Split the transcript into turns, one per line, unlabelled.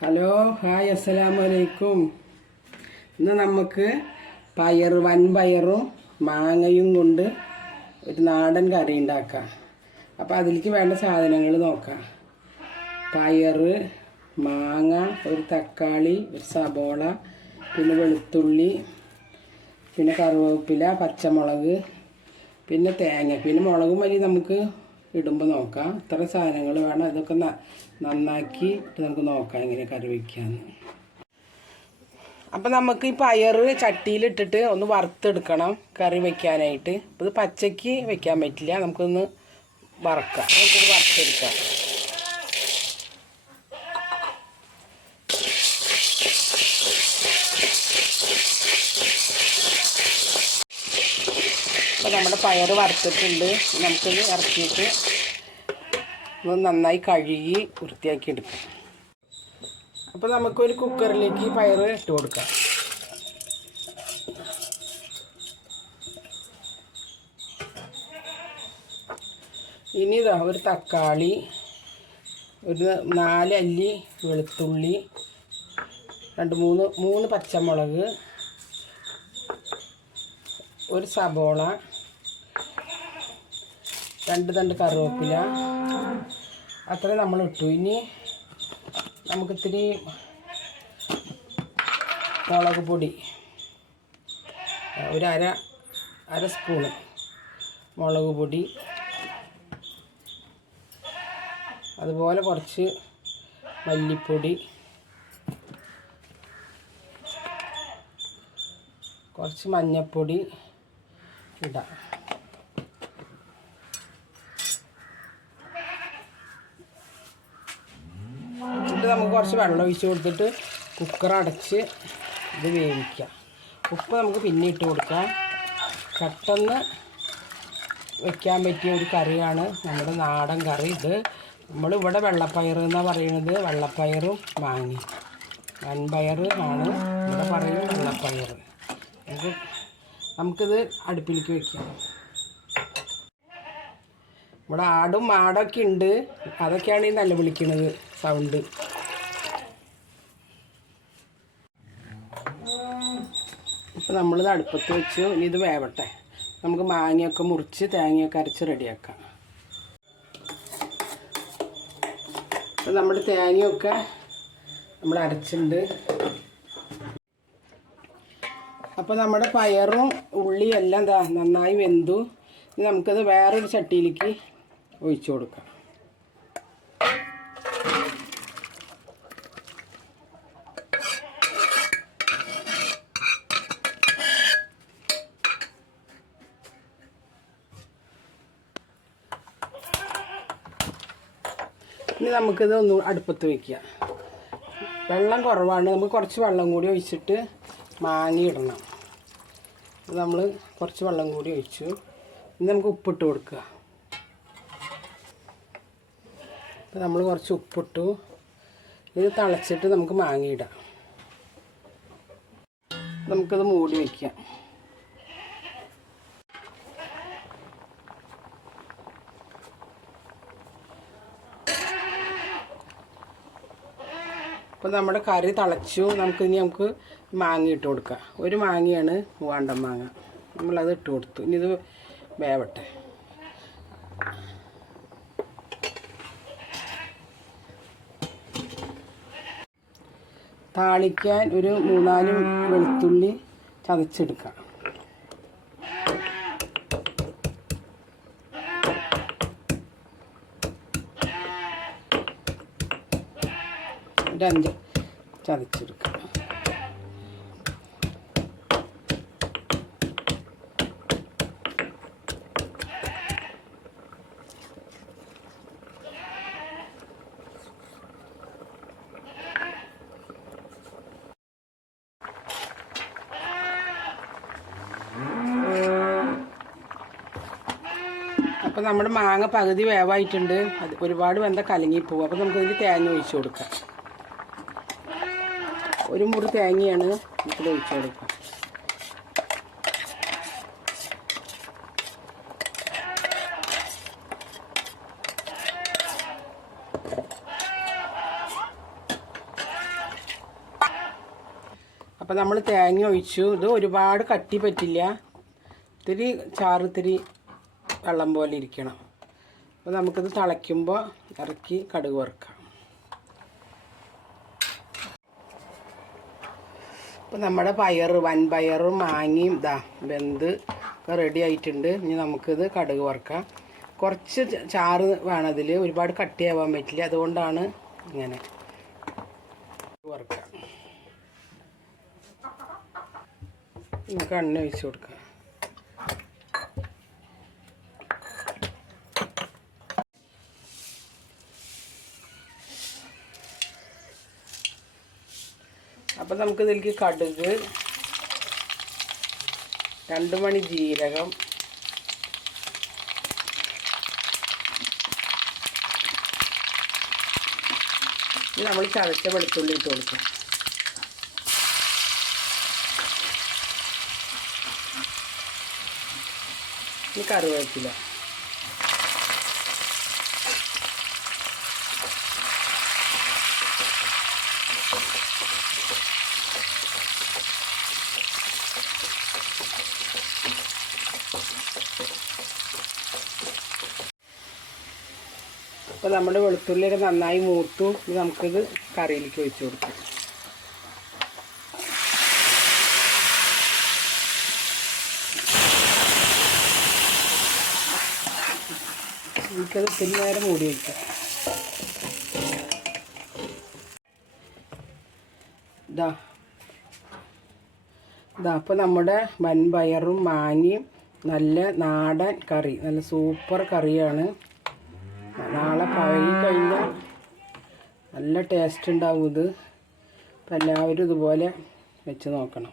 Hello hi അസ്സലാമു അലൈക്കും ഇന്ന് നമുക്ക് പയർ വൻ വൻപയറും മാങ്ങയും കൊണ്ട് ഒരു നാടൻ കറി ഉണ്ടാക്കാം. അപ്പോൾ അതിലേക്ക് വേണ്ട സാധനങ്ങൾ നോക്കാം. പയർ മാങ്ങ ഒരു തക്കാളി ഒരു സബോള പിന്നെ വെളുത്തുള്ളി പിന്നെ കറിവേപ്പില പച്ചമുളക് പിന്നെ തേങ്ങ. പിന്നെ മുളകും വലിയ നമുക്ക് ഇടുമ്പോൾ നോക്കാം. ഇത്ര സാധനങ്ങൾ വേണം. ഇതൊക്കെ നന്നാക്കി നമുക്ക് നോക്കാം എങ്ങനെ കറി അപ്പം നമുക്ക് ഈ പയർ ചട്ടിയിലിട്ടിട്ട് ഒന്ന് വറുത്തെടുക്കണം കറി വയ്ക്കാനായിട്ട് അപ്പോൾ ഇത് പച്ചയ്ക്ക് വെക്കാൻ പറ്റില്ല. നമുക്കൊന്ന് വറക്കാം. നമുക്കൊന്ന് വറുത്തെടുക്കാം. അപ്പോൾ നമ്മൾ പയർ വറുത്തിട്ടുണ്ട്. നമുക്കിത് ഇറക്കിയിട്ട് ഒന്ന് നന്നായി കഴുകി വൃത്തിയാക്കി എടുക്കാം. അപ്പോൾ നമുക്കൊരു കുക്കറിലേക്ക് പയർ ഇട്ട് കൊടുക്കാം. ഇനി ഇതാ ഒരു തക്കാളി ഒരു നാല് അല്ലി വെളുത്തുള്ളി രണ്ട് മൂന്ന് മൂന്ന് പച്ചമുളക് ഒരു സബോള രണ്ട് തണ്ട് കറിവേപ്പില. അത്ര നമ്മൾ ഇട്ടു. ഇനി നമുക്കിത്തിരി മുളക് പൊടി ഒരു അര അര സ്പൂണ് മുളക് പൊടി. അതുപോലെ കുറച്ച് മല്ലിപ്പൊടി. കുറച്ച് മഞ്ഞൾപ്പൊടി ഇടാം. എന്നിട്ട് നമുക്ക് കുറച്ച് വെള്ളം ഒഴിച്ച് കൊടുത്തിട്ട് കുക്കർ അടച്ച് ഇത് വേവിക്കാം. ഉപ്പ് നമുക്ക് പിന്നെ ഇട്ട് കൊടുക്കാം. പെട്ടെന്ന് വെക്കാൻ പറ്റിയ ഒരു കറിയാണ് നമ്മുടെ നാടൻ കറി ഇത്. നമ്മളിവിടെ വെള്ളപ്പയർ എന്നാണ് പറയുന്നത് വെള്ളപ്പയറും മാങ്ങി വൻപയർ ആണ് ഇവിടെ പറയുന്നത് വെള്ളപ്പയർ നമുക്ക് നമുക്കിത് അടുപ്പിലേക്ക് വെക്കാം. ഇവിടെ ആടും മാടൊക്കെ ഉണ്ട്. അതൊക്കെയാണ് ഈ നല്ല വിളിക്കുന്നത് സൗണ്ട് ഇപ്പം നമ്മളിത് അടുപ്പത്ത് വെച്ചു. ഇനി ഇത് വേവട്ടെ. നമുക്ക് മാങ്ങയൊക്കെ മുറിച്ച് തേങ്ങയൊക്കെ അരച്ച് റെഡിയാക്കാം. അപ്പം നമ്മുടെ തേങ്ങയൊക്കെ നമ്മൾ അരച്ചിട്ടുണ്ട്. അപ്പോൾ നമ്മുടെ പയറും ഉള്ളിയും എല്ലാം ദാ നന്നായി വെന്തു. ഇനി നമുക്കത് വേറൊരു ചട്ടിയിലേക്ക് ഒഴിച്ചു കൊടുക്കാം. ഇനി നമുക്കിത് ഒന്ന് അടുപ്പത്ത് വയ്ക്കുക വെള്ളം കുറവാണ്. നമുക്ക് കുറച്ച് വെള്ളം കൂടി ഒഴിച്ചിട്ട് മാങ്ങി ഇടണം. നമ്മൾ കുറച്ച് വെള്ളം കൂടി ഒഴിച്ചു. ഇനി നമുക്ക് ഉപ്പിട്ട് കൊടുക്കുക. അപ്പോൾ നമ്മൾ കുറച്ച് ഉപ്പിട്ടു. ഇത് തിളച്ചിട്ട് നമുക്ക് മാങ്ങിയിടാം നമുക്കത് മൂടി വയ്ക്കാം അപ്പോൾ നമ്മുടെ കറി തിളച്ചു. നമുക്ക് ഇനി നമുക്ക് മാങ്ങ ഇട്ട് കൊടുക്കാം. ഒരു മാങ്ങയാണ് മൂവാണ്ടൻ മാങ്ങ. നമ്മളത് ഇട്ട് കൊടുത്തു. ഇനി ഇത് വേവട്ടെ. താളിക്കാൻ ഒരു മൂന്നാൽ വെളുത്തുള്ളി ചതച്ചെടുക്കാം. ഒരു ചതച്ചെടുക്കുക ചതച്ചെടുക്കാം. അപ്പോൾ നമ്മുടെ മാങ്ങ പകുതി വേവായിട്ടുണ്ട്. അത് ഒരുപാട് വെന്ത കലങ്ങി പോകും അപ്പോൾ നമുക്ക് ഇതിൽ തേങ്ങ ഒഴിച്ചു കൊടുക്കാം. ഒരു മുറി തേങ്ങയാണ് ഇതിൽ ഒഴിച്ചു കൊടുക്കുക അപ്പോൾ നമ്മൾ തേങ്ങ ഒഴിച്ചു. ഇത് ഒരുപാട് കട്ടി പറ്റില്ല. ഇത്തിരി ചാറ് ഇത്തിരി വെള്ളം പോലെ ഇരിക്കണം. അപ്പോൾ നമുക്കിത് തിളയ്ക്കുമ്പോൾ ഇറക്കി കടുക് വറുക്കാം. അപ്പോൾ നമ്മുടെ പയർ വൻപയറും മാങ്ങയും ഇതാ വെന്ത് റെഡി ആയിട്ടുണ്ട്. ഇനി നമുക്കിത് കടുക് വറുക്കാം. കുറച്ച് ചാറ് വേണം അതിൽ ഒരുപാട് കട്ടിയാവാൻ പറ്റില്ല. അതുകൊണ്ടാണ് ഇങ്ങനെ വറുക്കാം. നമുക്ക് എണ്ണ ഒഴിച്ച് കൊടുക്കാം. അപ്പം നമുക്ക് ഇതിലേക്ക് കടുക് രണ്ട് മണി ജീരകം നമ്മൾ ചതച്ച വെളുത്തുള്ളി ഇട്ട് കൊടുക്കാം. ഇനി കറിവേപ്പില. അപ്പോൾ നമ്മുടെ വെളുത്തുള്ളിയൊക്കെ നന്നായി മൂത്തു. നമുക്കിത് കറിയിലേക്ക് ഒഴിച്ചു കൊടുക്കാം. ഇത്തിരി നേരം മൂടി വയ്ക്കാം ഇതാ ഇതാ അപ്പോൾ നമ്മുടെ വൻപയറും മാങ്ങയും നല്ല നാടൻ കറി നല്ല സൂപ്പർ കറിയാണ്. നാളെ പഴകി കഴിഞ്ഞാൽ നല്ല ടേസ്റ്റ് ഉണ്ടാവും ഇത്. അപ്പം എല്ലാവരും ഇതുപോലെ വെച്ച് നോക്കണം.